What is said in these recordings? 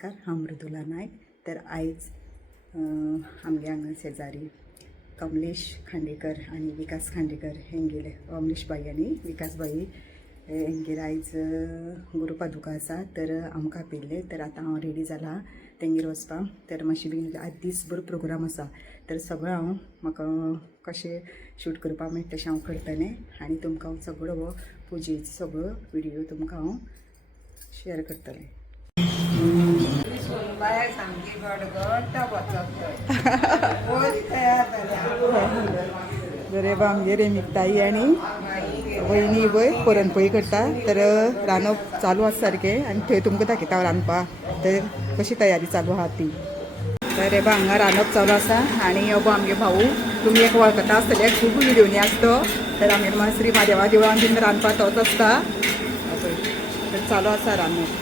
नमस्कार, हांव मृदुला नायक. तर आयज आमगे हांगा शेजारी कमलेश खांडेकर आनी विकास खांडेकर हेंगेले अमलेश बाई आनी विकास बाई हेंगेर आयज गुरू पादुका आसा. तर आमकां आपयल्ले. तर आतां हांव रेडी जाला तेंगेर वचपाक. तर मातशें बेगीन आज दीसभर प्रोग्राम आसा. तर सगळो हांव म्हाका कशें शूट करपाक मेळटा तशें हांव करतलें आनी तुमकां हांव सगळो हो पुजेचो सगळो व्हिडियो तुमकां हांव शेअर करतलें. बरे आमगे रेमिताई आनी वहिनी पळय पुरणपोळी करता. तर रांदप चालू आसा सारकें आनी थंय तुमकां दाखयता हांव रांदपाक. तर कशी तयारी चालू आहा ती. तर हांगा रांदप चालू आसा आनी हो आमगे भाऊ तुमी एक वळखता आसतले, खूब व्हिडियोनी आसता. तर आमगे श्री महादेवा देवळान बीन रांदपाक तोच आसता. तर चालू आसा रांदप.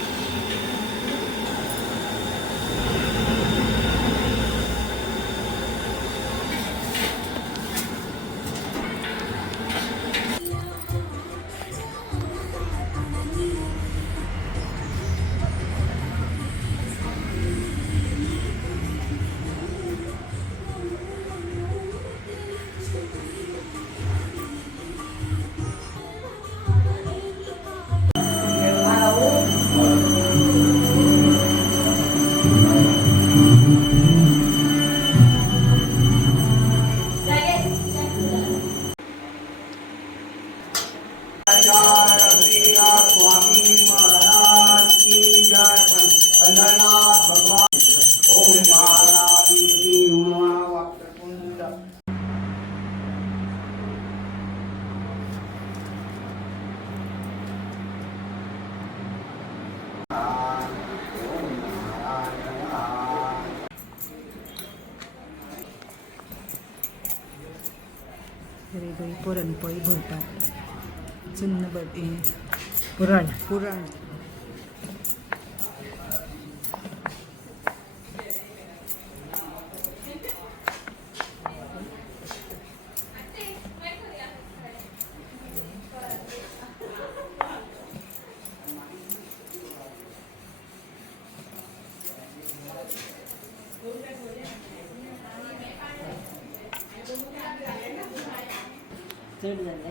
पुरणपोळी भरतात. चुन्न पुरण पुरण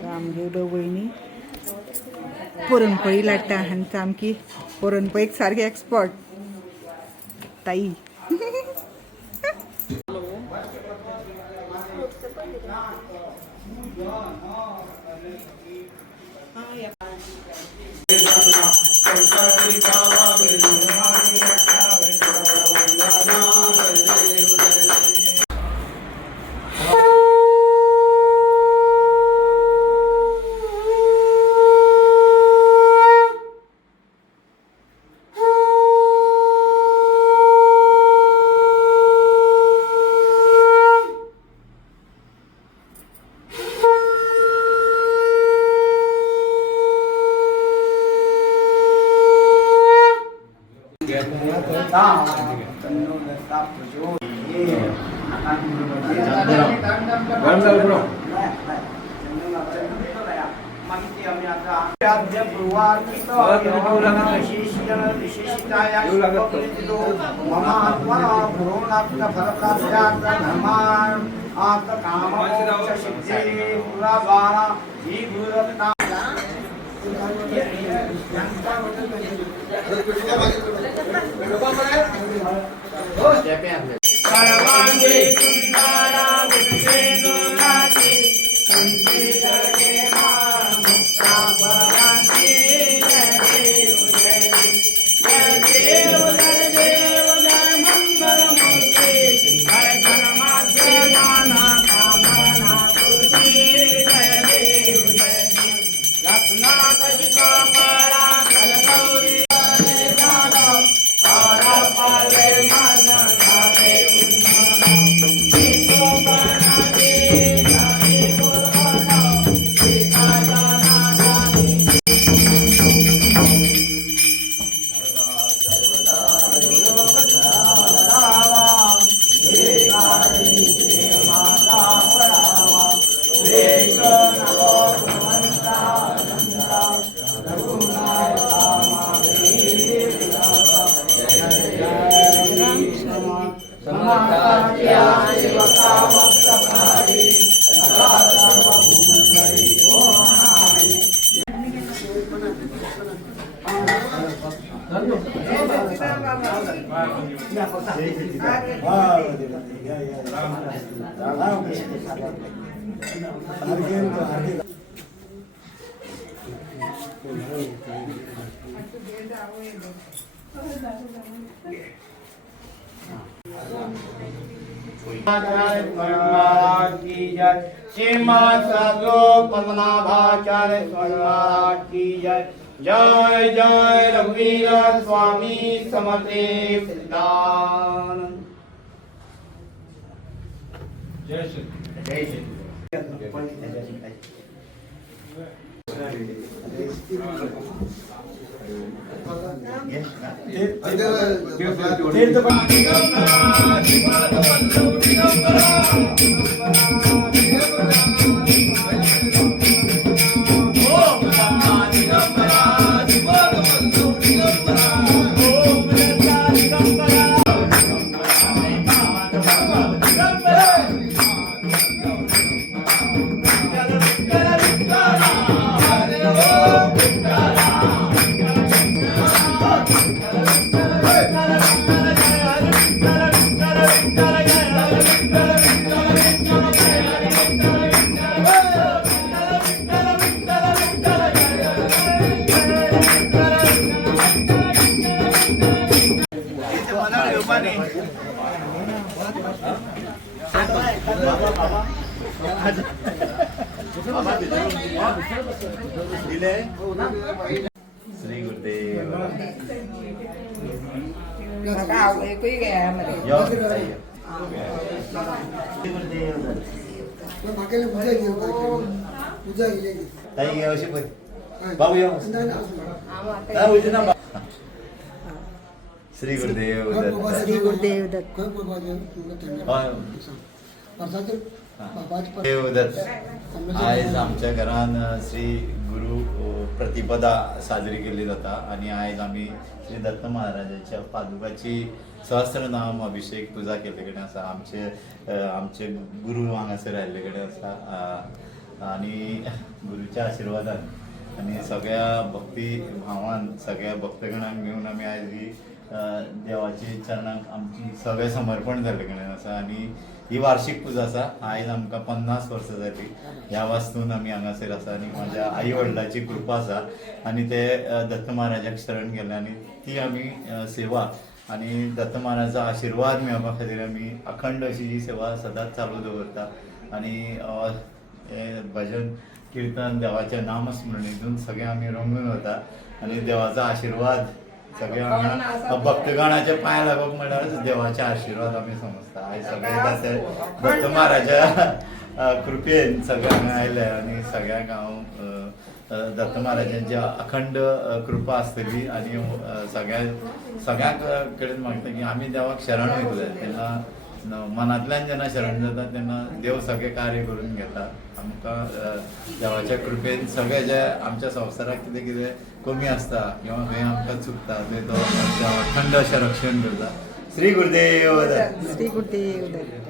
आमगे वहिनी पुरणपोळी लाडटा आनी सामकी पुरणपोळीक सारकी एक्सपर्ट ताई. श्रीमान सदगुरु पद्मनाभाचार्य स्वामी महाराज की जय। जय जय रघुवीर स्वामी समर्थ सिद्धानंद। जय श्री जय श्री श्री गुरुदेव श्री गुरुदेव श्री गुरुदेव दत्त देवदत्त। आयज आमच्या घरान श्री गुरु प्रतिपदा साजरी केली जाता आणि आयज आम्ही श्री दत्त महाराजांच्या पादुकाची सहस्रनाम अभिषेक पुजा केले कडेन आसा। आमचे गुरु हांगासर आयिल्ले कडेन आसा आणि गुरुच्या आशिर्वादान आणि सगळ्या भक्ती भावान सगळ्या भक्तगणांक मेळून आमी आयज ही देवाची चरणांक आमची सगळें समर्पण जाल्ले कडेन आसा आणि ही वार्षिक पूजा आसा। आयज आमकां 50 वर्सां जाली ह्या वास्तून आमी हांगासर आसा आणि म्हाज्या आई वडिलांची कृपा आसा आणि ते दत्त महाराजाक शरण गेले आणि ती आमी सेवा आणि दत्त महाराजाचा आशिर्वाद मेळोवपा खातीर आमी अखंड अशी ही सेवा सदांच चालू दवरता आणि भजन कीर्तन देवाच्या नामस्मरणीतून सगळे आमी रंगून वता आणि देवाचा आशिर्वाद सगळ्या भक्तगणाच्या पांय लागप म्हणल्यार देवाचे आशिर्वाद आमी समजता। आयज सगळे दत्त महाराजा कृपेन सगळ्यांक आयले आणि सगळ्यांक हांव दत्त महाराजांची अखंड कृपा आसतली आणि सगळ्यांक कडेन मागता की आमी देवाक शरण वयतले तेन्ना मनांतल्यान जेन्ना शरण जाता तेन्ना देव सगळें कार्य करून घेता। आमकां देवाच्या कृपेन सगळें जे आमच्या संवसाराक कितें कितें कमी आसता किंवा खंय आमकां चुकता ते तो अखंड अशें रक्षण करता। श्री गुरुदेव दत्त। श्री गुरुदेव दत्त।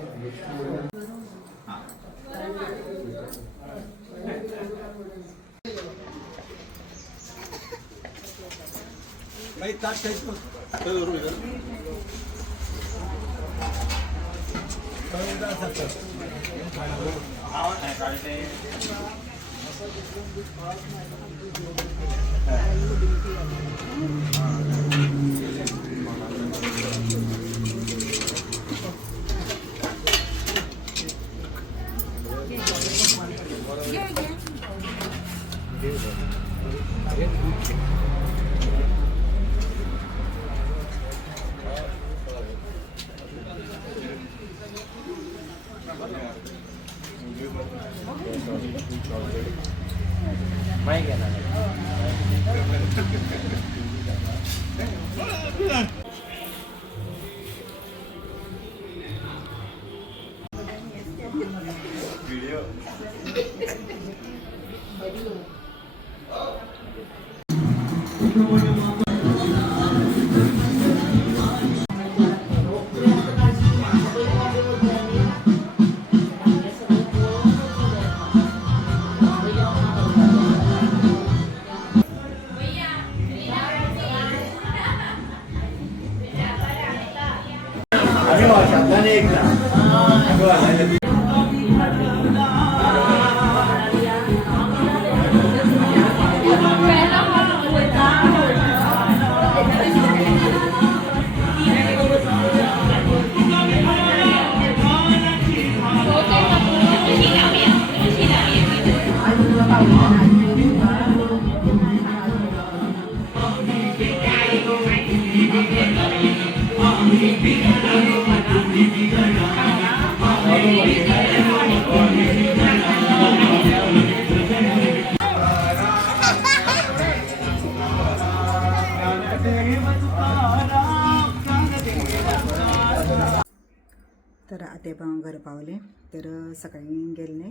तर आतेबा घर पावले तर सकाळी गेले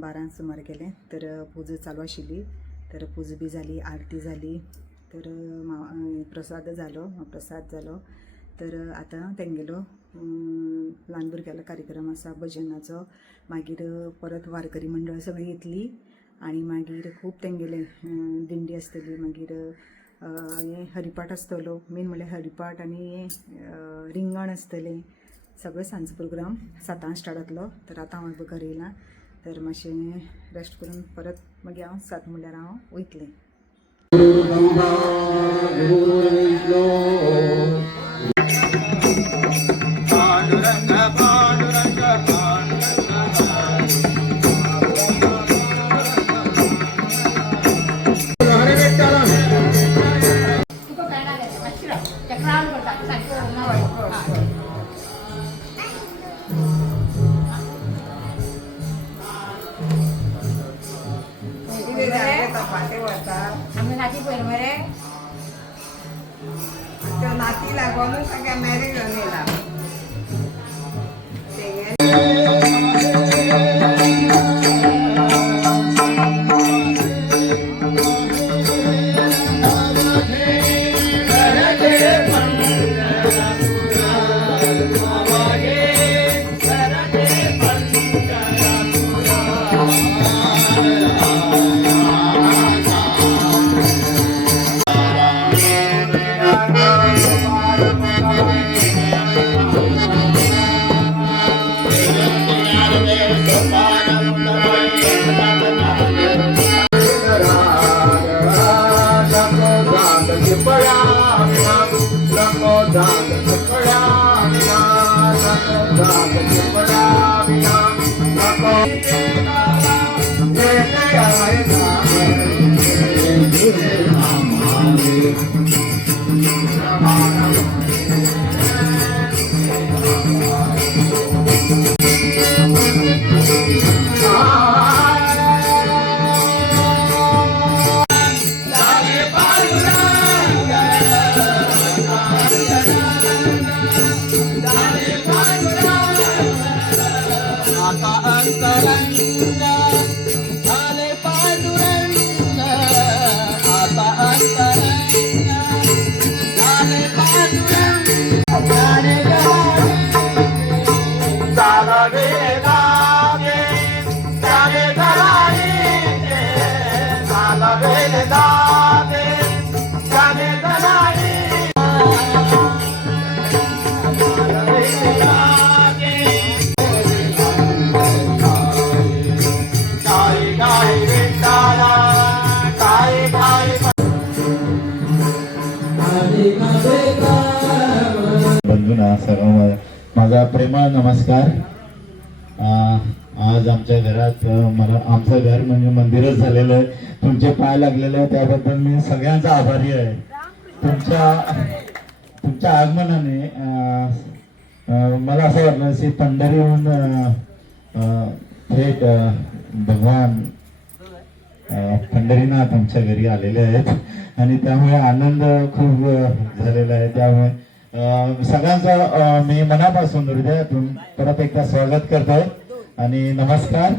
12 सुमार गेले तर पूज चालू आशिल्ली तर पूज बी जाली आरती झाली तर प्रसाद जालो तर आतां तेंगेलो ल्हान भुरग्यालो कार्यक्रम आसा भजनाचो मागीर परत वारकरी मंडळ सगळी येतली आनी मागीर खूब तेंगेले दिंडी आसतली मागीर हे हरिपाठ आसतलो मेन म्हणल्यार हरिपाठ आनी हे रिंगण आसतलें सगळें सांजचो प्रोग्राम 7 स्टार्ट जातलो तर आतां हांव घरा येयलां तर मातशें रेस्ट करून परत मागीर हांव 7 म्हणल्यार हांव वयतलें. नाती लागून सगळ्या मॅरेज घेऊन येला बंधूंना सर्व माझा प्रेमळ नमस्कार. आज आमच्या घरात मला आमचं घर म्हणजे मंदिरच झालेलं आहे. तुमचे पाय लागलेले आहे त्याबद्दल मी सगळ्यांचा आभारी आहे. तुमच्या आगमनाने मला असं वाटलं की पंढरीहून थेट भगवान पंढरीनाथ आमच्या घरी आलेले आहेत आणि त्यामुळे आनंद खूप झालेला आहे. त्यामुळे सगळ्यांचं मी मनापासून हृदयातून परत एकदा स्वागत करतोय आणि नमस्कार.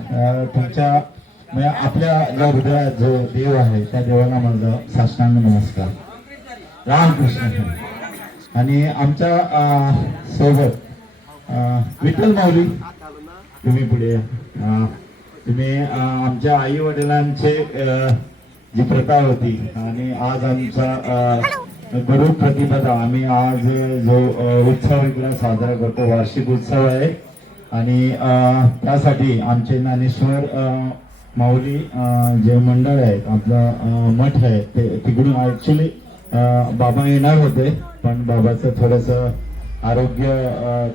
तुमच्या म्हणजे आपल्या जो हृदयात जो देव आहे त्या देवाला माझा साष्टांग नमस्कार. रामकृष्ण. आणि आमच्या सोबत विठ्ठल माऊली तुम्ही पुढे तुम्ही आमच्या आई वडिलांचे जी प्रथा होती आणि आज आमचा गुरु प्रतिपदा आम्ही आज जो उत्सव इकडे साजरा करतो वार्षिक उत्सव आहे आणि त्यासाठी आमचे ज्ञानेश्वर माऊली जे मंडळ आहेत आपलं मठ आहे ते तिकडून ऍक्च्युली बाबा येणार होते पण बाबाचं थोडंसं आरोग्य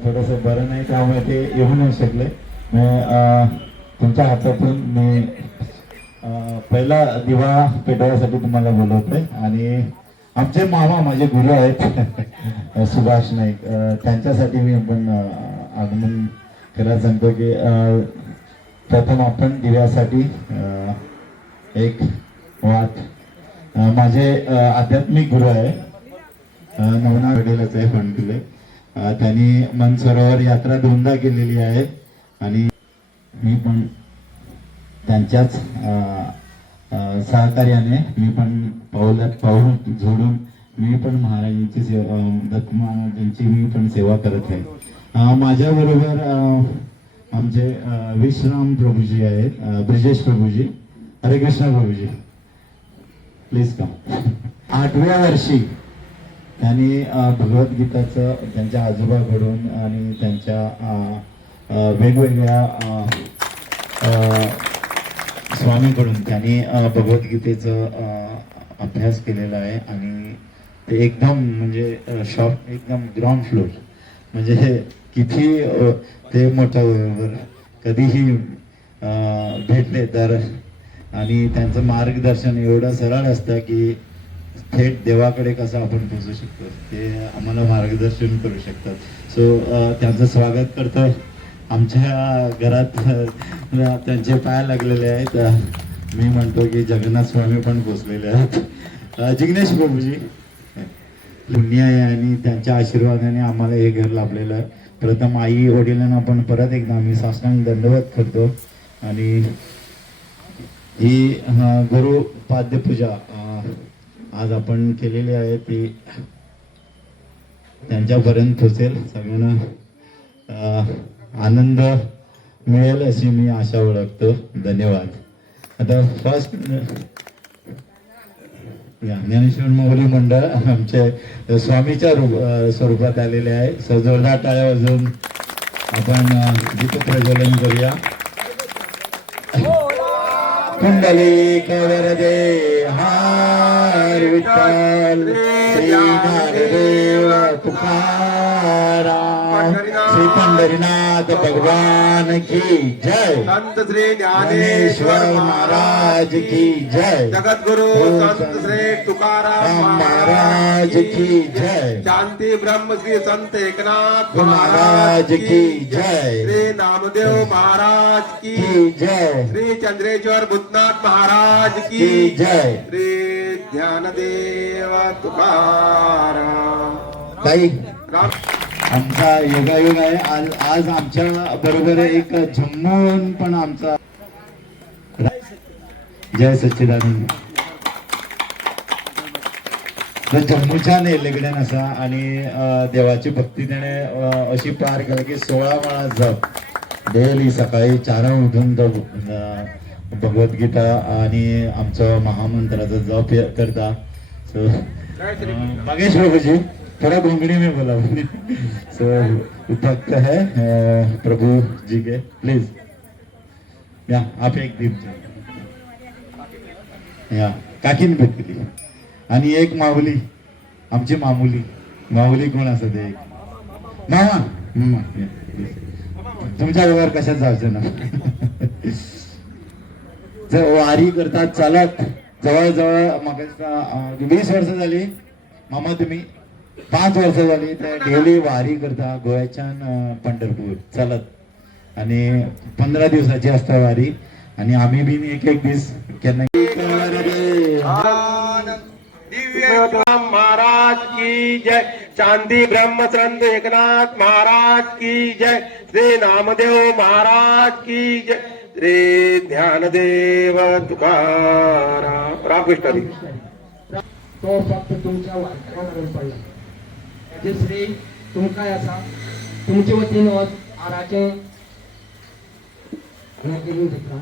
थोडंसं बरं नाही त्यामुळे ते येऊ नाही शकले. तुमच्या हातातून मी पहिला दिवा पेटवायसाठी तुम्हाला बोलवतोय आणि आमचे मामा माझे गुरु आहेत सुभाष नाईक, त्यांच्यासाठी मी पण आगमन करायला सांगतो की प्रथम आपण दिव्यासाठी एक वात माझे आध्यात्मिक गुरु आहे नवनाथ वडिलाच आहे फणकुले, त्यांनी मनसरोवर यात्रा 2दा केलेली आहे आणि मी पण त्यांच्याच सहकार्याने मी पण पाऊल जोडून मी पण महाराजांची सेवा, दत्त महाराजांची मी पण सेवा करत आहे. माझ्याबरोबर आमचे विश्राम प्रभूजी आहेत, ब्रिजेश प्रभूजी, हरे कृष्ण प्रभूजी, प्लीज कम. 8व्या वर्षी त्यांनी भगवद्गीताचं त्यांच्या आजोबाकडून आणि त्यांच्या वेगवेगळ्या स्वामीकडून त्यांनी भगवद्गीतेचं अभ्यास केलेला आहे आणि ते एकदम म्हणजे शॉप एकदम ग्राउंड फ्लोर म्हणजे किती ते मोठ्या वयावर कधीही भेटले तर, आणि त्यांचं मार्गदर्शन एवढं सरळ असतं की थेट देवाकडे कसं आपण पोहोचू शकतो ते आम्हाला मार्गदर्शन करू शकतात. सो त्यांचं स्वागत करतोय. आमच्या घरात त्यांचे पाय लागलेले आहेत. मी म्हणतो की जगन्नाथ स्वामी पण पोचलेले आहेत. जिग्नेश प्रभूजी पुण्य आहे आणि त्यांच्या आशीर्वादाने आम्हाला हे घर लाभलेलं आहे. प्रथम आई वडिलांना पण परत एकदा आम्ही साष्टांग दंडवत करतो आणि ही गुरु पाद्यपूजा आज आपण केलेली आहे ती त्यांच्यापर्यंत पोचेल, सगळ्यांना आनंद मिळेल अशी मी आशा ओळखतो. धन्यवाद. आता फर्स्ट ज्ञानेश्वर माऊली मंडळ आमचे स्वामीच्या स्वरूपात आलेले आहे. जोरदार टाळ्या वाजवून आपण दीप प्रज्वलन करूया. कुंडली कवरदे हार विठ्ठल श्री ज्ञानदेव तुकाराम श्री पंढरीनाथ भगवान की जय. संत श्री ज्ञानेश्वर महाराज की जय. जगद्गुरु संत श्री तुकाराम महाराज की जय. शांती ब्रह्म श्री संत एकनाथ महाराज की जय. श्री नामदेव महाराज की जय. श्री चंद्रेश्वर भूतनाथ महाराज की जय. श्री ध्यानदेव तुकाराम. ताई राम. आमचा योगायोग आहे. आज आमच्या बरोबर एक जम्मून पण आमचा जय सच्चिदानंद जम्मूच्या लेगड्यान असा आणि देवाची भक्ती त्याने अशी पार केली की 16 वेळा जप डेली सकाळी 4 उठून भगवद्गीता आणि आमचं महामंत्राचा जप करता. सो मगेश प्रभूजी थोड़ा घोंगड़ी में बोला सो भक्त है प्रभु जी के, प्लीज या आप एक दीप या काकीन भेटली आणि एक माऊली आमची माऊली कोण असत एक मामा तुमच्या बरोबर कशात जायचं ना. जर वारी करतात चालत जवळजवळ मग 20 वर्ष झाली मामा, तुम्ही 5 वर्ष झाली तर डेली वारी करता गोव्याच्यान पंढरपूर चालत आणि 15 दिवसाची असता वारी आणि आम्ही बी एक दिवस केन्ना दिव्य महाराज की जय. शांती ब्रह्म संत एकनाथ महाराज की जय. श्री नामदेव महाराज की जय. श्री ध्यानदेव तुकाराम. रामकृष्ण. तो फक्त तुमच्या वारकऱ्यांवर पडला. त्याचे श्री तुमकाय असा तुमचे वतीन आराचे करून घेतला.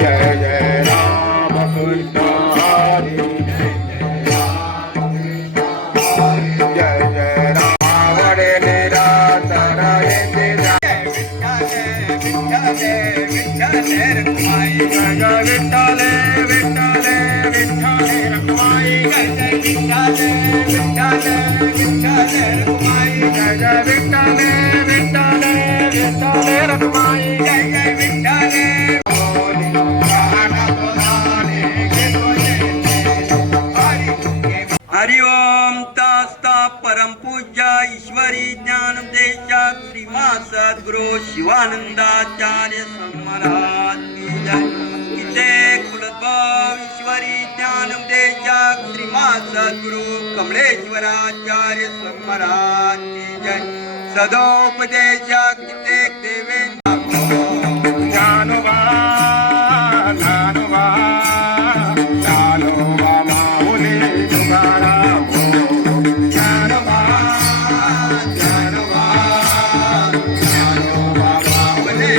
जय जय राम कृष्ण हरी. जय जय राम वडे निरातर विठ्ठल रखमाई जय जय विठ्ठल हरिओम तास्ता परमपूज्य ईश्वरी ज्ञानदेशात श्रीमा सद्गुरु शिवानंदाचार्य महाराज की जय इथे कुलद्भव ईश्वरी ज्ञानदेशात श्रीमा सद्गुरु कमलेश्वराचार्य महाराज की जय सदोपदेशात कित्येक देवेंद्र ज्ञानोबा ज्ञानोबा ज्ञानोबा माऊली तुकाराम ज्ञानोबा ज्ञानोबा ज्ञानोबा माऊली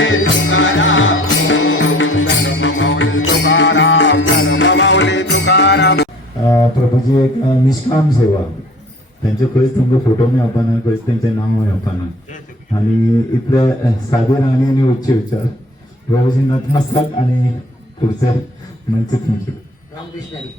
तुकाराम ज्ञानोबा माऊली तुकाराम प्रभूजी एक निष्काम सेवा त्यांचे खंयच तुमकां फोटो मेळपाना खंयच तेंचें नांव मेळपाना आनी इतले सादे राणी आनी उच्चे विचार प्रभूजी नतमस्तक आनी पुढचे मंच तुमचे रामकृष्णारी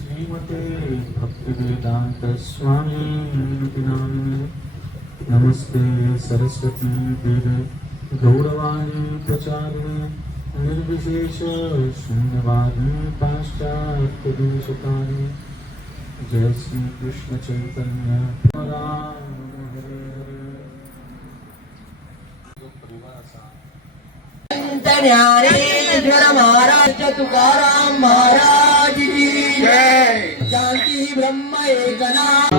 श्रीमते भक्तिवेदांत स्वामी नामिने नमस्ते सरस्वती देवे गौरवाणी प्रचारिणे निर्विशेष शून्यवादी पाश्चात्य देशकारिणे जय श्री कृष्ण चैतन्य राम हरे ज्ञानेश्वर महाराज तुकाराम महाराज की जय शांति ब्रह्म एकनाथ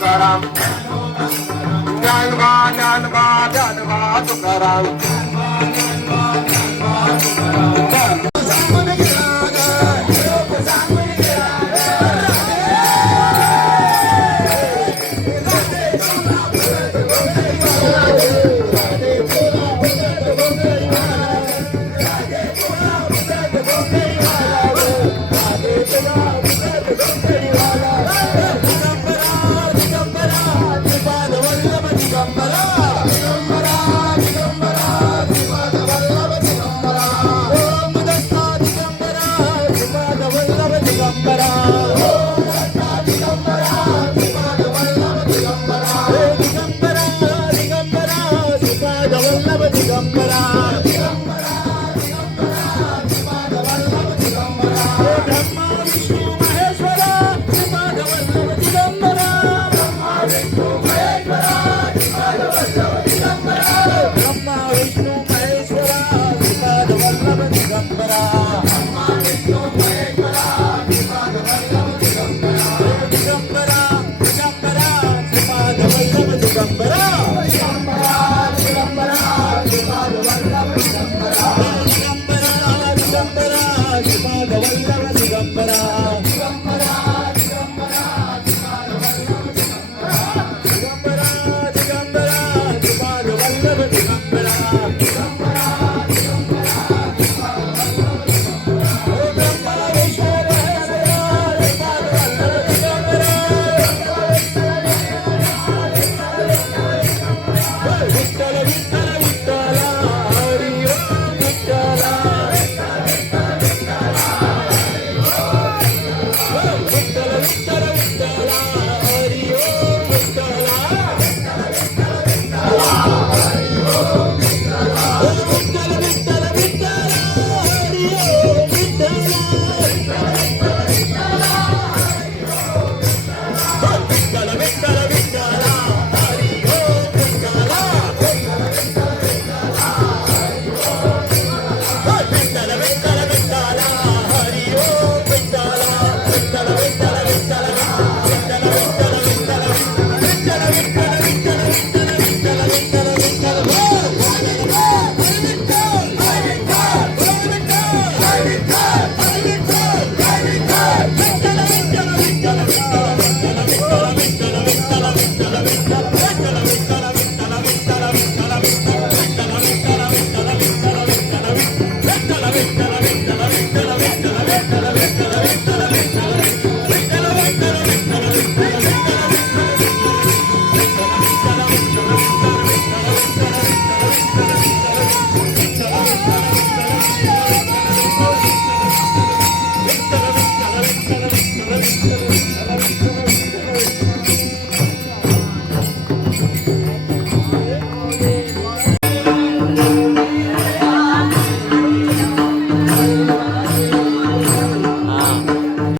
तुकाराम ज्ञानबा ज्ञानबा ज्ञानबा तुकाराम दिगंबरा